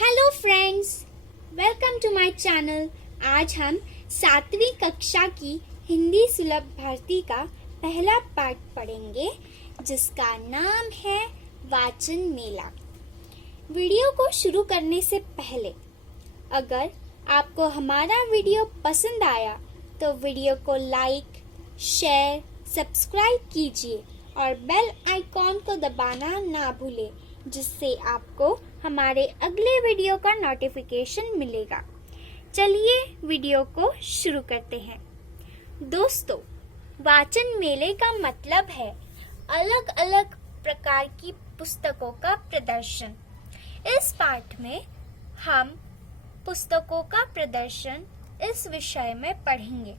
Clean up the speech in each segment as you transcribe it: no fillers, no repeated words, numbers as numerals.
Hello friends, welcome to my channel. आज हम 7वीं कक्षा की हिंदी सुलभ भारती का पहला पाठ पढ़ेंगे जिसका नाम है वाचन मेला। वीडियो को शुरू करने से पहले अगर आपको हमारा वीडियो पसंद आया तो वीडियो को लाइक, शेयर, सब्सक्राइब कीजिए और बेल आइकॉन को दबाना ना भूलें जिससे आपको हमारे अगले वीडियो का नोटिफिकेशन मिलेगा। चलिए वीडियो को शुरू करते हैं। दोस्तों, वाचन मेले का मतलब है अलग अलग प्रकार की पुस्तकों का प्रदर्शन। इस पाठ में हम पुस्तकों का प्रदर्शन इस विषय में पढ़ेंगे।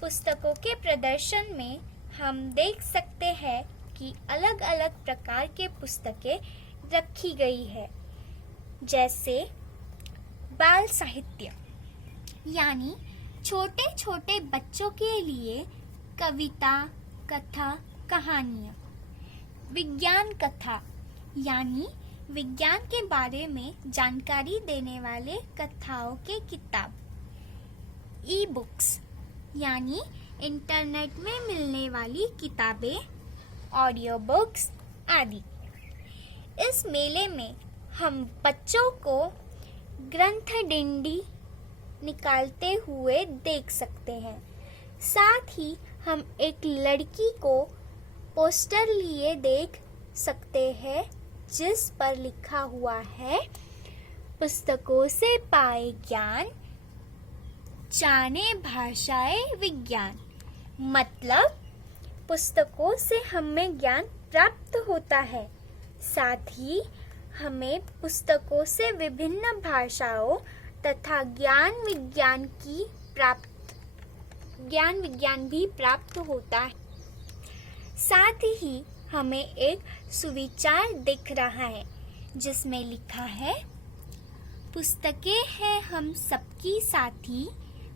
पुस्तकों के प्रदर्शन में हम देख सकते हैं कि अलग अलग प्रकार के पुस्तकें रखी गई है, जैसे बाल साहित्य यानी छोटे छोटे बच्चों के लिए कविता, कथा, कहानियाँ। विज्ञान कथा यानी विज्ञान के बारे में जानकारी देने वाले कथाओं के किताब। ई बुक्स यानी इंटरनेट में मिलने वाली किताबें, ऑडियो बुक्स आदि। इस मेले में हम बच्चों को ग्रंथ डिंडी निकालते हुए देख सकते हैं। साथ ही हम एक लड़की को पोस्टर लिए देख सकते हैं जिस पर लिखा हुआ है, पुस्तकों से पाए ज्ञान, जाने भाषाएं विज्ञान। मतलब पुस्तकों से हमें ज्ञान प्राप्त होता है। साथ ही हमें पुस्तकों से विभिन्न भाषाओं तथा ज्ञान विज्ञान भी प्राप्त होता है। साथ ही हमें एक सुविचार दिख रहा है जिसमें लिखा है, पुस्तकें हैं हम सबकी साथी,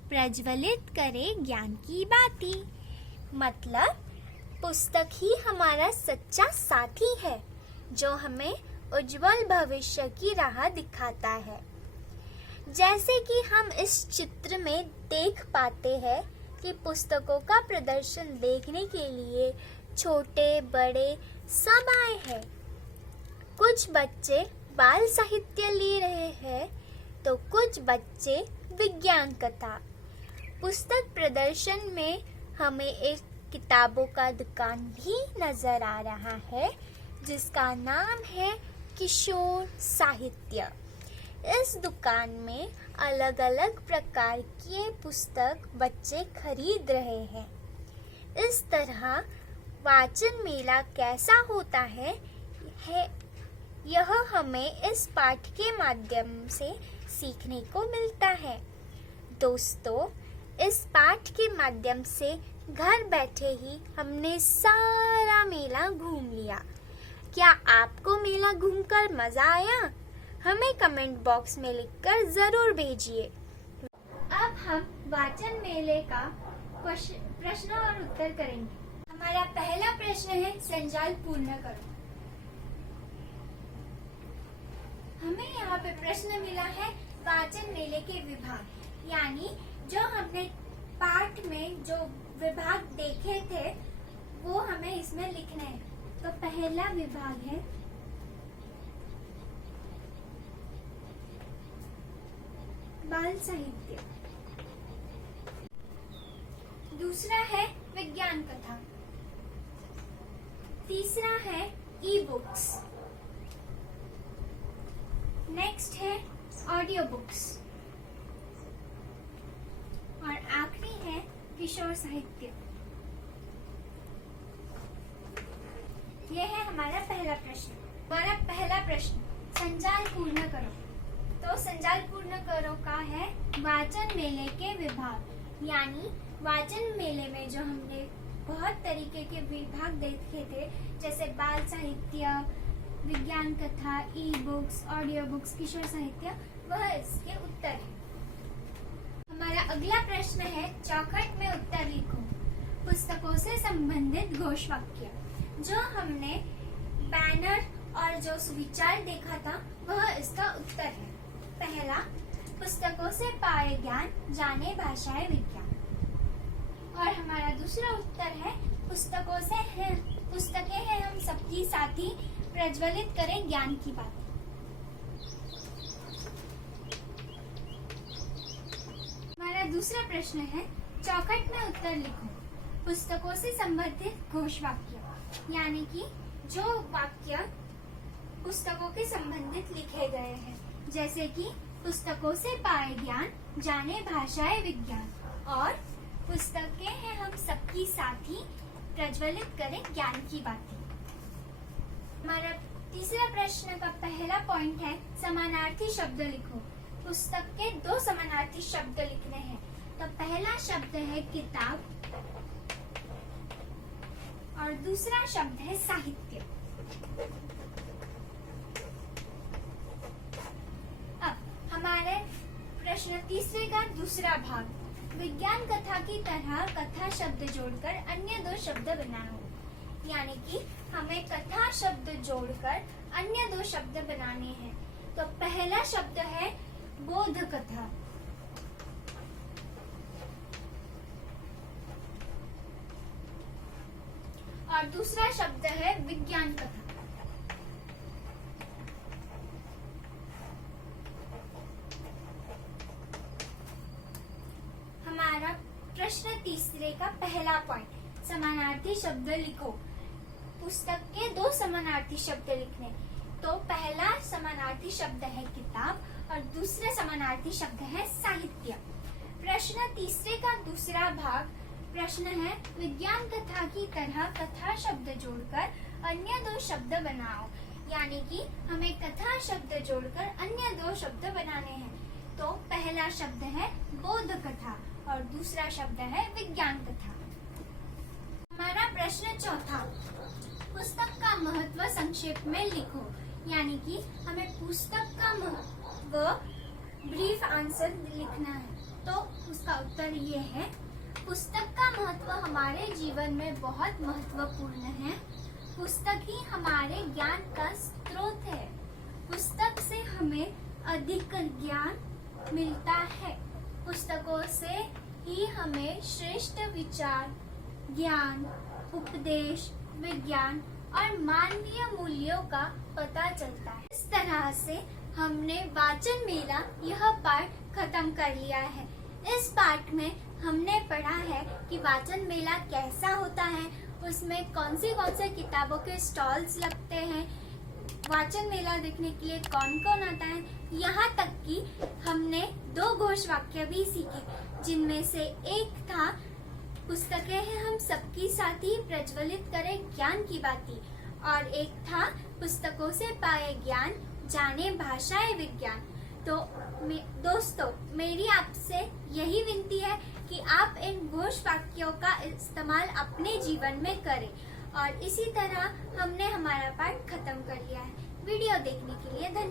प्रज्वलित करे ज्ञान की बाती। मतलब पुस्तक ही हमारा सच्चा साथी है जो हमें उज्जवल भविष्य की राह दिखाता है। जैसे कि हम इस चित्र में देख पाते हैं कि पुस्तकों का प्रदर्शन देखने के लिए छोटे बड़े सब आए हैं। कुछ बच्चे बाल साहित्य ले रहे हैं तो कुछ बच्चे विज्ञान कथा। पुस्तक प्रदर्शन में हमें एक किताबों का दुकान भी नजर आ रहा है जिसका नाम है किशोर साहित्य। इस दुकान में अलग अलग प्रकार के पुस्तक बच्चे खरीद रहे हैं। इस तरह वाचन मेला कैसा होता है यह हमें इस पाठ के माध्यम से सीखने को मिलता है। दोस्तों, इस पाठ के माध्यम से घर बैठे ही हमने सारा मेला घूम लिया। क्या आपको मेला घूमकर मजा आया? हमें कमेंट बॉक्स में लिखकर जरूर भेजिए। अब हम वाचन मेले का प्रश्न और उत्तर करेंगे। हमारा पहला प्रश्न है, संजाल पूर्ण करो। हमें यहाँ पे प्रश्न मिला है वाचन मेले के विभाग, यानी जो हमने पाठ में जो विभाग देखे थे वो हमें इसमें लिखना है। तो पहला विभाग है बाल साहित्य, दूसरा है विज्ञान कथा, तीसरा है ई बुक्स, नेक्स्ट है ऑडियो बुक्स और आखिरी है किशोर साहित्य। यह है हमारा पहला प्रश्न। हमारा पहला प्रश्न, संजाल पूर्ण करो। तो संजाल पूर्ण करो का है वाचन मेले के विभाग, यानी वाचन मेले में जो हमने बहुत तरीके के विभाग देखे थे, जैसे बाल साहित्य, विज्ञान कथा, ई बुक्स, ऑडियो बुक्स, किशोर साहित्य, वह इसके उत्तर है। हमारा अगला प्रश्न है, चौखट में उत्तर लिखो। पुस्तकों से संबंधित घोष वाक्य। जो हमने बैनर और जो सुविचार देखा था वह इसका उत्तर है। पहला, पुस्तकों से पाए ज्ञान, जाने भाषाएं विज्ञान। और हमारा दूसरा उत्तर है, पुस्तकें हैं हम सबकी साथी, प्रज्वलित करें ज्ञान की बाती। हमारा दूसरा प्रश्न है, चौखट में उत्तर लिखो। पुस्तकों से संबंधित घोष वाक्य, यानी कि जो वाक्य पुस्तकों के संबंधित लिखे गए हैं, जैसे कि पुस्तकों से पाए ज्ञान, जाने भाषाएं विज्ञान, और पुस्तकें हैं हम सबकी साथी, प्रज्वलित करें ज्ञान की बाती। हमारा तीसरा प्रश्न का पहला पॉइंट है, समानार्थी शब्द लिखो। पुस्तक के 2 समानार्थी शब्द लिखने हैं। तो पहला शब्द है किताब और दूसरा शब्द है साहित्य। अब हमारे प्रश्न तीसरे का दूसरा भाग, विज्ञान कथा की तरह कथा शब्द जोड़कर अन्य 2 शब्द बनाओ। यानी कि हमें कथा शब्द जोड़कर अन्य 2 शब्द बनाने हैं। तो पहला शब्द है बोध कथा, और दूसरा शब्द है विज्ञान कथा। हमारा प्रश्न तीसरे का पहला पॉइंट, समानार्थी शब्द लिखो। पुस्तक के 2 समानार्थी शब्द लिखने। तो पहला समानार्थी शब्द है किताब और दूसरा समानार्थी शब्द है साहित्य। प्रश्न तीसरे का दूसरा भाग, प्रश्न है विज्ञान कथा की तरह कथा शब्द जोड़कर अन्य 2 शब्द बनाओ। यानी कि हमें कथा शब्द जोड़कर अन्य 2 शब्द बनाने हैं। तो पहला शब्द है बोध कथा और दूसरा शब्द है विज्ञान कथा। हमारा प्रश्न चौथा, पुस्तक का महत्व संक्षेप में लिखो। यानी कि हमें पुस्तक का महत्व ब्रीफ आंसर लिखना है। तो उसका उत्तर ये है, पुस्तक का महत्व हमारे जीवन में बहुत महत्वपूर्ण है। पुस्तक ही हमारे ज्ञान का स्रोत है। पुस्तक से हमें अधिक ज्ञान मिलता है। पुस्तकों से ही हमें श्रेष्ठ विचार, ज्ञान, उपदेश, विज्ञान और मानवीय मूल्यों का पता चलता है। इस तरह से हमने वाचन मेला यह पाठ खत्म कर लिया है। इस पाठ में हमने पढ़ा है कि वाचन मेला कैसा होता है, उसमें कौन सी किताबों के स्टॉल्स लगते हैं, वाचन मेला देखने के लिए कौन कौन आता है। यहाँ तक कि हमने 2 घोष वाक्य भी सीखे, जिनमें से एक था, पुस्तकें हैं हम सबकी साथी, प्रज्वलित करें ज्ञान की बाती, और एक था, पुस्तकों से पाए ज्ञान, जाने भाषाएं विज्ञान। तो दोस्तों, मेरी आपसे यही विनती है कि आप इन घोष वाक्यों का इस्तेमाल अपने जीवन में करें। और इसी तरह हमने हमारा पाठ खत्म कर लिया है। वीडियो देखने के लिए धन्यवाद।